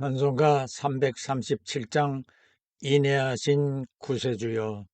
찬송가 337장 인애하신 구세주여.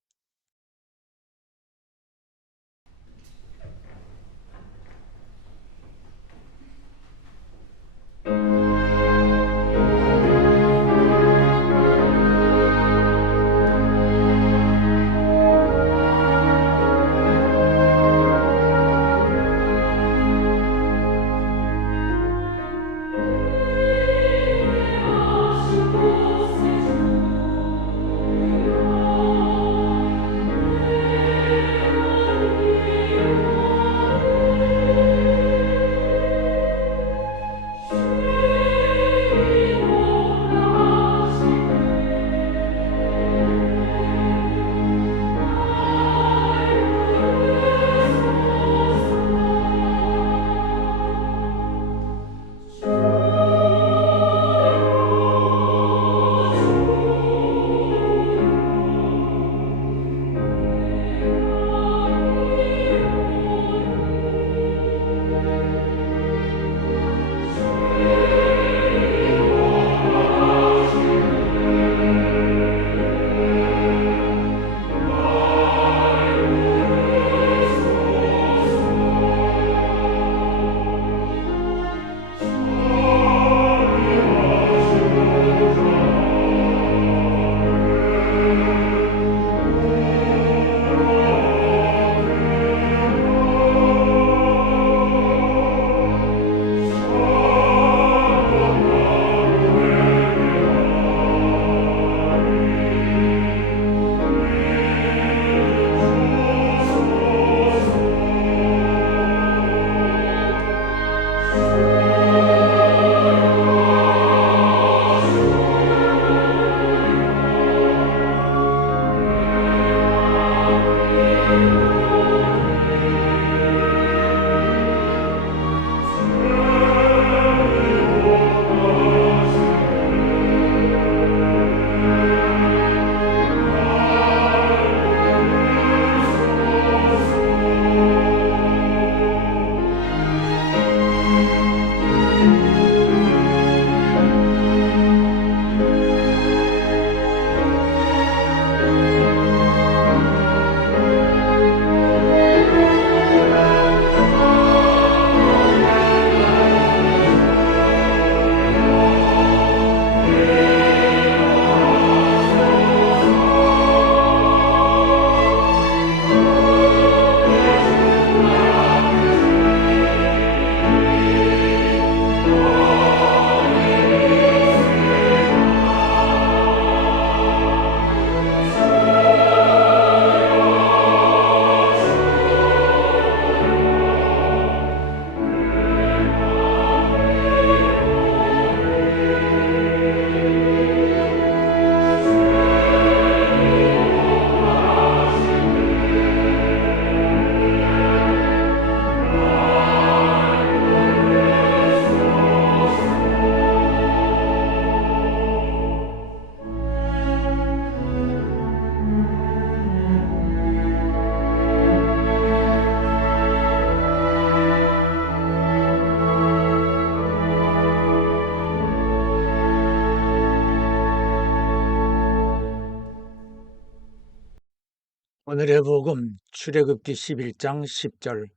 오늘의 복음 출애굽기 11장 10절.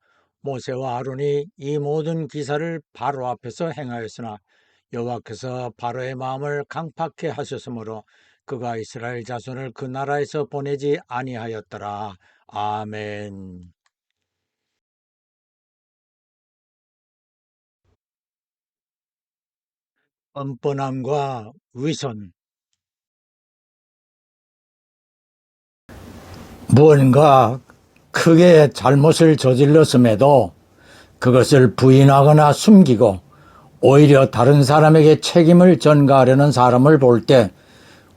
모세와 아론이 이 모든 기사를 바로 앞에서 행하였으나 여호와께서 바로의 마음을 강팍해 하셨으므로 그가 이스라엘 자손을 그 나라에서 보내지 아니하였더라. 아멘. 뻔뻔함과 위선. 무언가 크게 잘못을 저질렀음에도 그것을 부인하거나 숨기고 오히려 다른 사람에게 책임을 전가하려는 사람을 볼 때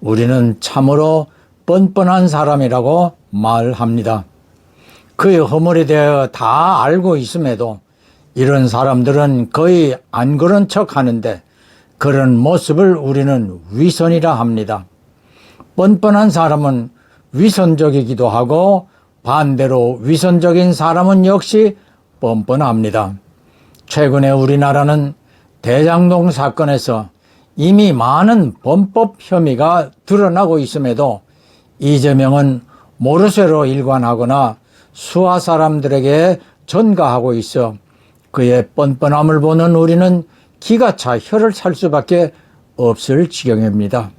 우리는 참으로 뻔뻔한 사람이라고 말합니다. 그의 허물에 대하여 다 알고 있음에도 이런 사람들은 거의 안 그런 척 하는데 그런 모습을 우리는 위선이라 합니다. 뻔뻔한 사람은 위선적이기도 하고 반대로 위선적인 사람은 역시 뻔뻔합니다. 최근에 우리나라는 대장동 사건에서 이미 많은 범법 혐의가 드러나고 있음에도 이재명은 모르쇠로 일관하거나 수하 사람들에게 전가하고 있어 그의 뻔뻔함을 보는 우리는 기가 차 혀를 찰 수밖에 없을 지경입니다.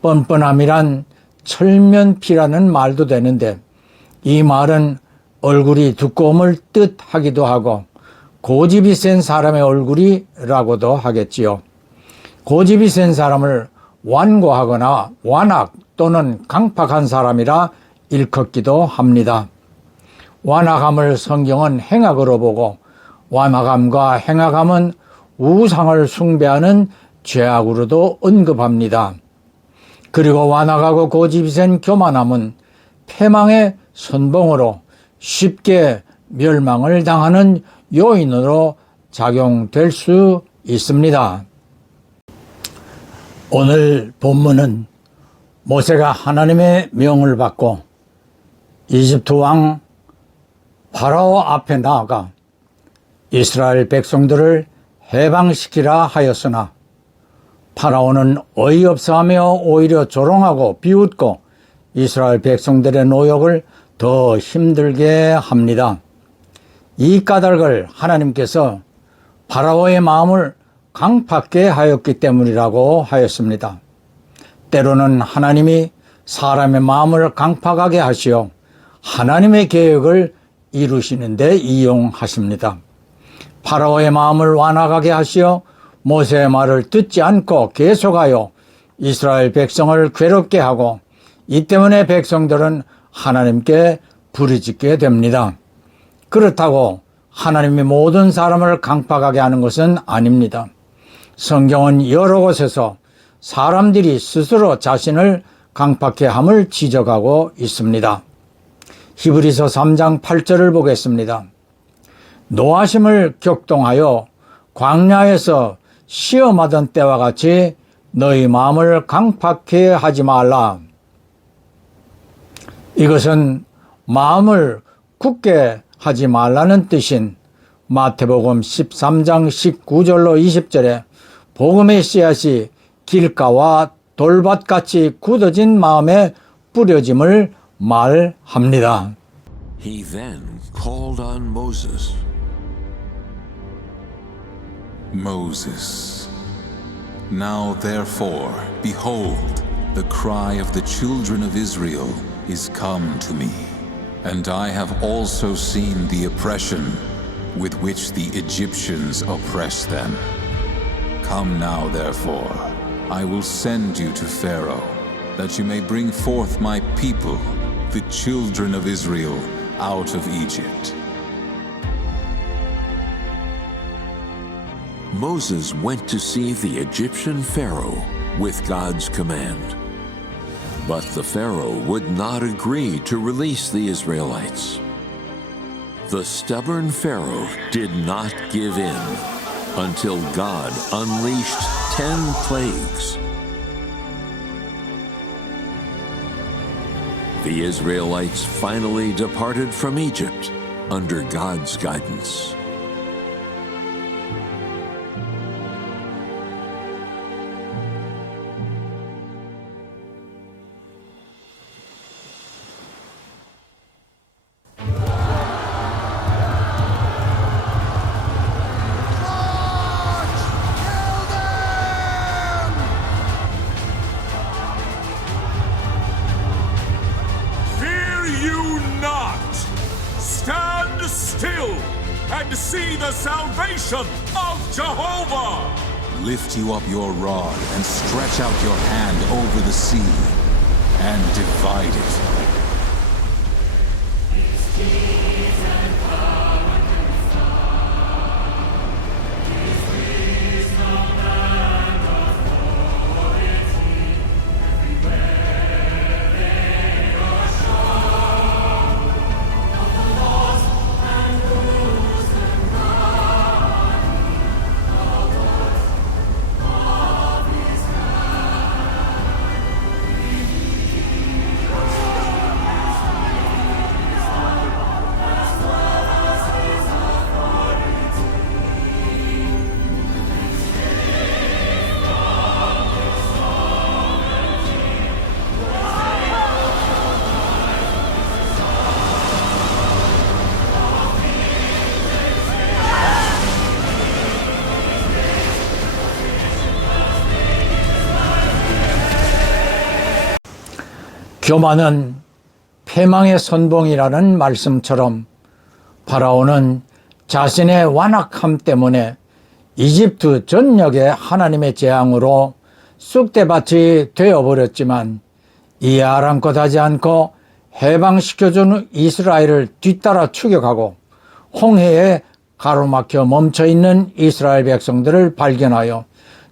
뻔뻔함이란 철면피라는 말도 되는데 이 말은 얼굴이 두꺼움을 뜻하기도 하고 고집이 센 사람의 얼굴이라고도 하겠지요. 고집이 센 사람을 완고하거나 완악 또는 강팍한 사람이라 일컫기도 합니다. 완악함을 성경은 행악으로 보고 완악함과 행악함은 우상을 숭배하는 죄악으로도 언급합니다. 그리고 완악하고 고집이 센 교만함은 패망의 선봉으로 쉽게 멸망을 당하는 요인으로 작용될 수 있습니다. 오늘 본문은 모세가 하나님의 명을 받고 이집트 왕 파라오 앞에 나아가 이스라엘 백성들을 해방시키라 하였으나 파라오는 어이없어하며 오히려 조롱하고 비웃고 이스라엘 백성들의 노역을 더 힘들게 합니다. 이 까닭을 하나님께서 파라오의 마음을 강팍게 하였기 때문이라고 하였습니다. 때로는 하나님이 사람의 마음을 강팍하게 하시어 하나님의 계획을 이루시는 데 이용하십니다. 파라오의 마음을 완악하게 하시어 모세의 말을 듣지 않고 계속하여 이스라엘 백성을 괴롭게 하고 이 때문에 백성들은 하나님께 부르짖게 됩니다. 그렇다고 하나님이 모든 사람을 강팍하게 하는 것은 아닙니다. 성경은 여러 곳에서 사람들이 스스로 자신을 강팍해 함을 지적하고 있습니다. 히브리서 3장 8절을 보겠습니다. 노하심을 격동하여 광야에서 시험하던 때와 같이 너희 마음을 강팍해 하지 말라. 이것은 마음을 굳게 하지 말라는 뜻인 마태복음 13장 19절로 20절에 복음의 씨앗이 길가와 돌밭같이 굳어진 마음에 뿌려짐을 말합니다. He then called on Moses. Moses. Now therefore, behold, the cry of the children of Israel is come to me, and I have also seen the oppression with which the Egyptians oppress them. Come now therefore, I will send you to Pharaoh, that you may bring forth my people, the children of Israel, out of Egypt. Moses went to see the Egyptian Pharaoh with God's command. But the Pharaoh would not agree to release the Israelites. The stubborn Pharaoh did not give in until God unleashed 10 plagues. The Israelites finally departed from Egypt under God's guidance. Stand still and see the salvation of Jehovah! Lift you up your rod and stretch out your hand over the sea and divide it. 교만은 패망의 선봉이라는 말씀처럼 파라오는 자신의 완악함 때문에 이집트 전역에 하나님의 재앙으로 쑥대밭이 되어버렸지만 이에 아랑곳하지 않고 해방시켜준 이스라엘을 뒤따라 추격하고 홍해에 가로막혀 멈춰있는 이스라엘 백성들을 발견하여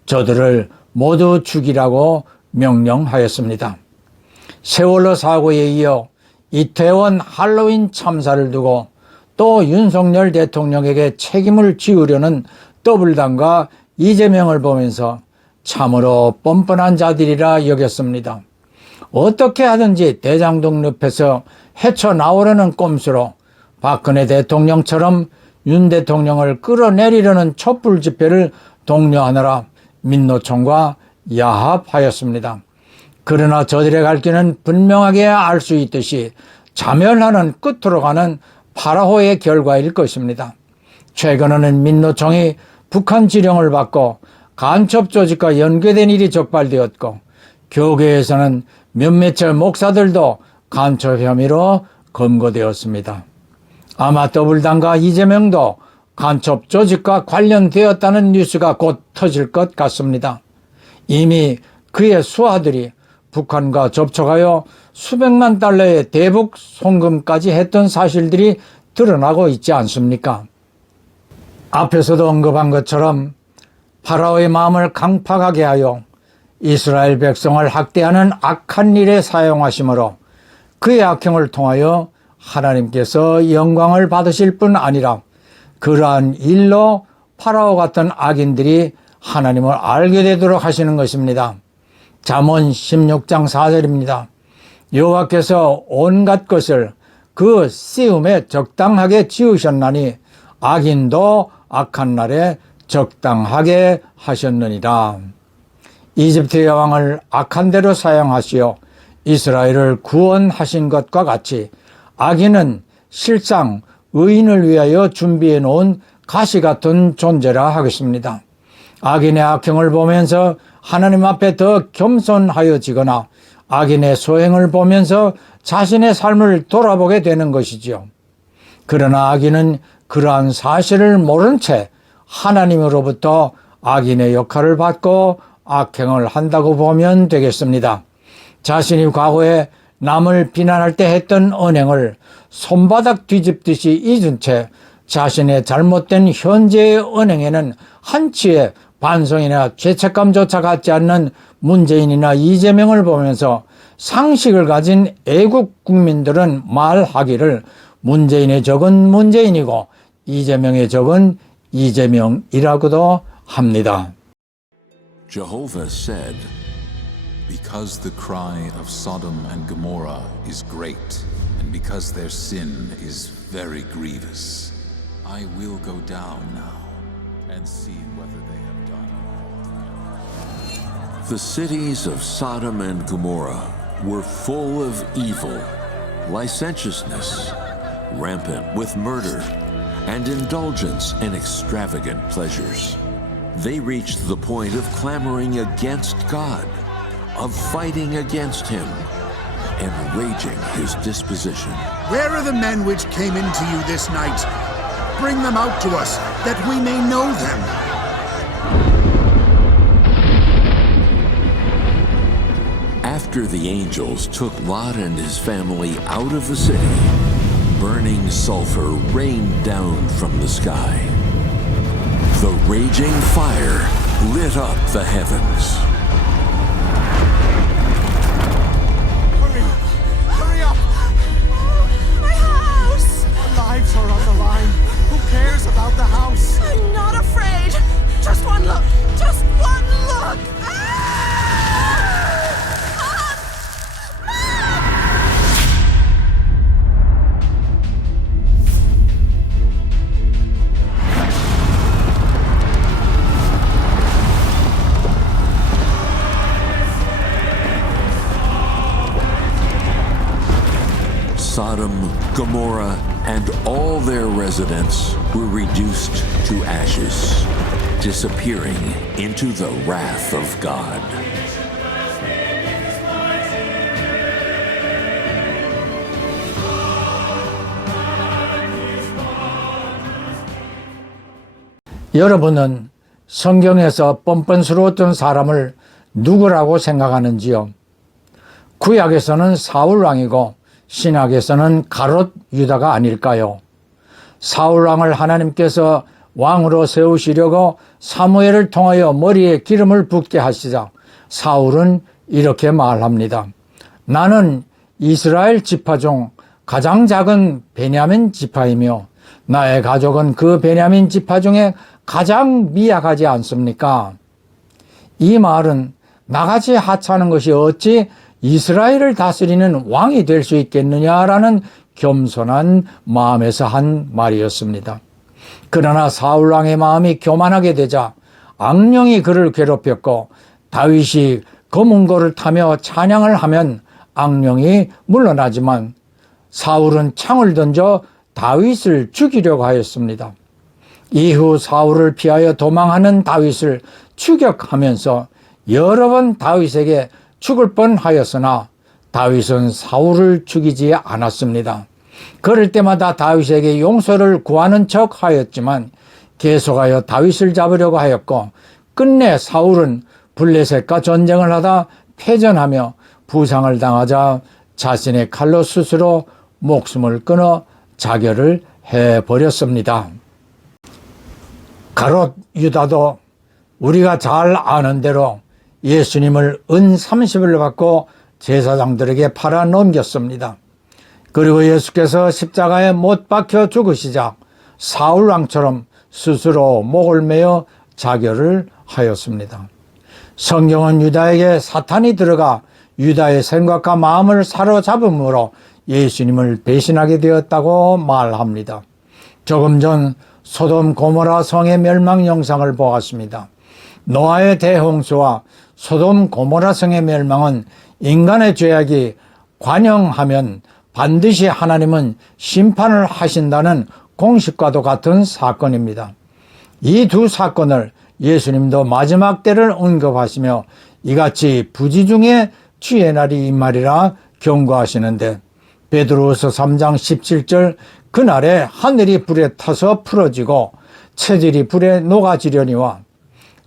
저들을 모두 죽이라고 명령하였습니다. 세월호 사고에 이어 이태원 할로윈 참사를 두고 또 윤석열 대통령에게 책임을 지우려는 더불당과 이재명을 보면서 참으로 뻔뻔한 자들이라 여겼습니다. 어떻게 하든지 대장동 늪에서 헤쳐나오려는 꼼수로 박근혜 대통령처럼 윤 대통령을 끌어내리려는 촛불 집회를 독려하느라 민노총과 야합하였습니다. 그러나 저들의 갈 길은 분명하게 알 수 있듯이 자멸하는 끝으로 가는 파라오의 결과일 것입니다. 최근에는 민노총이 북한 지령을 받고 간첩 조직과 연계된 일이 적발되었고 교계에서는 몇몇의 목사들도 간첩 혐의로 검거되었습니다. 아마 더불당과 이재명도 간첩 조직과 관련되었다는 뉴스가 곧 터질 것 같습니다. 이미 그의 수하들이 북한과 접촉하여 수백만 달러의 대북 송금까지 했던 사실들이 드러나고 있지 않습니까? 앞에서도 언급한 것처럼 파라오의 마음을 강팍하게 하여 이스라엘 백성을 학대하는 악한 일에 사용하심으로 그의 악행을 통하여 하나님께서 영광을 받으실 뿐 아니라 그러한 일로 파라오 같은 악인들이 하나님을 알게 되도록 하시는 것입니다. 잠언 16장 4절입니다. 여호와께서 온갖 것을 그 쓰임에 적당하게 지으셨나니 악인도 악한 날에 적당하게 하셨느니라. 이집트의 왕을 악한 대로 사용하시어 이스라엘을 구원하신 것과 같이 악인은 실상 의인을 위하여 준비해 놓은 가시 같은 존재라 하겠습니다. 악인의 악행을 보면서 하나님 앞에 더 겸손하여지거나 악인의 소행을 보면서 자신의 삶을 돌아보게 되는 것이지요. 그러나 악인은 그러한 사실을 모른 채 하나님으로부터 악인의 역할을 받고 악행을 한다고 보면 되겠습니다. 자신이 과거에 남을 비난할 때 했던 언행을 손바닥 뒤집듯이 잊은 채 자신의 잘못된 현재의 언행에는 한치의 반성이나 죄책감조차 갖지 않는 문재인이나 이재명을 보면서 상식을 가진 애국 국민들은 말하기를 문재인의 적은 문재인이고 이재명의 적은 이재명이라고도 합니다. Jehovah said, Because the cry of Sodom and Gomorrah is great, and because their sin is very grievous, I will go down now and see whether they have done all. the cities of Sodom and Gomorrah were full of evil, licentiousness, rampant with murder, and indulgence in extravagant pleasures. They reached the point of clamoring against God, of fighting against Him, and raging His disposition. Where are the men which came into you this night? Bring them out to us, that we may know them. After the angels took Lot and his family out of the city, burning sulfur rained down from the sky. The raging fire lit up the heavens. Hurry up! My house! Our lives are on the line. Who cares about the house? I'm not afraid. Just one look. Just one look. Sodom, Gomorrah, and all their residents were reduced to ashes, disappearing into the wrath of God. 여러분은 성경에서 뻔뻔스러웠던 사람을 누구라고 생각하는지요? 구약에서는 사울 왕이고 신약에서는 가롯 유다가 아닐까요? 사울 왕을 하나님께서 왕으로 세우시려고 사무엘을 통하여 머리에 기름을 붓게 하시자 사울은 이렇게 말합니다. 나는 이스라엘 지파 중 가장 작은 베냐민 지파이며 나의 가족은 그 베냐민 지파 중에 가장 미약하지 않습니까? 이 말은 나같이 하찮은 것이 어찌 이스라엘을 다스리는 왕이 될 수 있겠느냐라는 겸손한 마음에서 한 말이었습니다. 그러나 사울 왕의 마음이 교만하게 되자 악령이 그를 괴롭혔고 다윗이 검은고를 타며 찬양을 하면 악령이 물러나지만 사울은 창을 던져 다윗을 죽이려고 하였습니다. 이후 사울을 피하여 도망하는 다윗을 추격하면서 여러 번 다윗에게 죽을 뻔하였으나 다윗은 사울을 죽이지 않았습니다. 그럴 때마다 다윗에게 용서를 구하는 척 하였지만 계속하여 다윗을 잡으려고 하였고 끝내 사울은 블레셋과 전쟁을 하다 패전하며 부상을 당하자 자신의 칼로 스스로 목숨을 끊어 자결을 해버렸습니다. 가롯 유다도 우리가 잘 아는 대로 예수님을 은 30을 받고 제사장들에게 팔아 넘겼습니다. 그리고 예수께서 십자가에 못 박혀 죽으시자 사울 왕처럼 스스로 목을 매어 자결을 하였습니다. 성경은 유다에게 사탄이 들어가 유다의 생각과 마음을 사로잡음으로 예수님을 배신하게 되었다고 말합니다. 조금 전 소돔 고모라 성의 멸망 영상을 보았습니다. 노아의 대홍수와 소돔 고모라 성의 멸망은 인간의 죄악이 관영하면 반드시 하나님은 심판을 하신다는 공식과도 같은 사건입니다. 이 두 사건을 예수님도 마지막 때를 언급하시며 이같이 부지 중에 주의 날이 임하리라 경고하시는데 베드로후서 3장 17절 그날에 하늘이 불에 타서 풀어지고 체질이 불에 녹아지려니와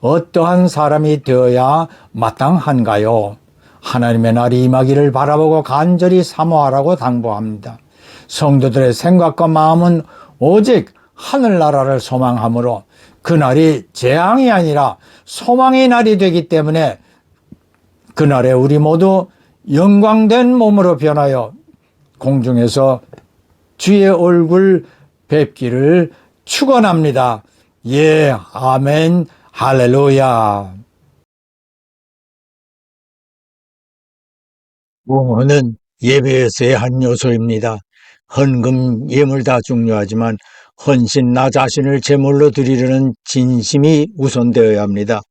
어떠한 사람이 되어야 마땅한가요? 하나님의 날이 임하기를 바라보고 간절히 사모하라고 당부합니다. 성도들의 생각과 마음은 오직 하늘나라를 소망하므로 그날이 재앙이 아니라 소망의 날이 되기 때문에 그날에 우리 모두 영광된 몸으로 변하여 공중에서 주의 얼굴 뵙기를 축원합니다. 예, 아멘, 할렐루야. 부모는 예배에서의 한 요소입니다. 헌금, 예물 다 중요하지만 헌신 나 자신을 제물로 드리려는 진심이 우선되어야 합니다.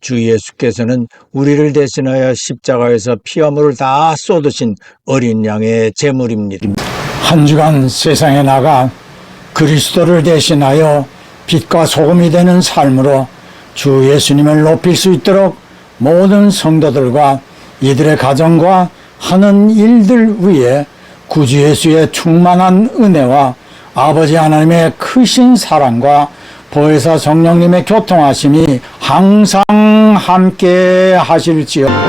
주 예수께서는 우리를 대신하여 십자가에서 피와 물을 다 쏟으신 어린 양의 제물입니다. 한 주간 세상에 나가 그리스도를 대신하여 빛과 소금이 되는 삶으로 주 예수님을 높일 수 있도록 모든 성도들과 이들의 가정과 하는 일들 위에 구주 예수의 충만한 은혜와 아버지 하나님의 크신 사랑과 보혜사 성령님의 교통하심이 항상 함께 하실지어다.